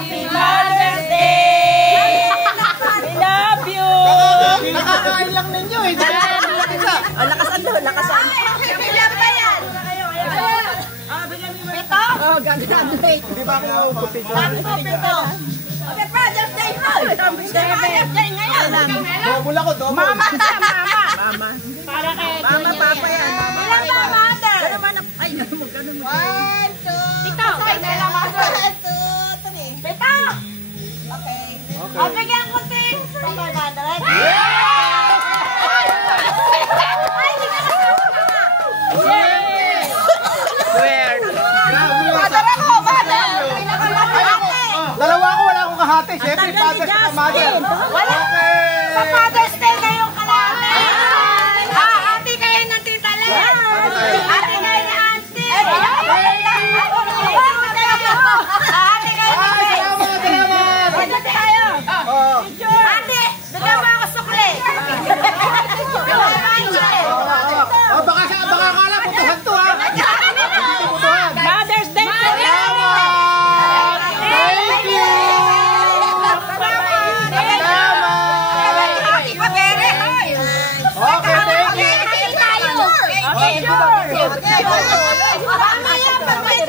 Happy Mother's Day! We love you! Nakakain lang ninyo eh. Lakasan doon, lakasan. Ilan ba yan? Ito? Oh, gagraduate. Hindi ba ako nauubutin ko? Ito. Happy Father's Day mo! Happy Father's Day ngayon! Double ako, double. Mama ka, mama! Mama. Para kay Mama, papa yan. Ilan ba, mother? Ganun man, ay, ganun mo. 1, 2, ikaw, kay Nela, mother. 1, 2, 3. Ito! Okay. O, bigyan ko 3. Papa, mother. Ay, hindi ka kasama. Weird. Mother ako, mother. Dalawa ako, wala akong kahati. Siyempre, father sa mother. Wala. Sa Father's Day ngayong kalahati. Ate kayo ng tita lang. Ate kayo ng auntie. Ate kayo ng Ay, salamat, salamat. Ate kayo. Ate, bigyan mo ako sukli. Baka akala, putuhan to ha. Hindi putuhan. Mother's Day! Thank you. Happy pabere. Okay, thank you. Happy tayo. Picture. Mamaya, pag may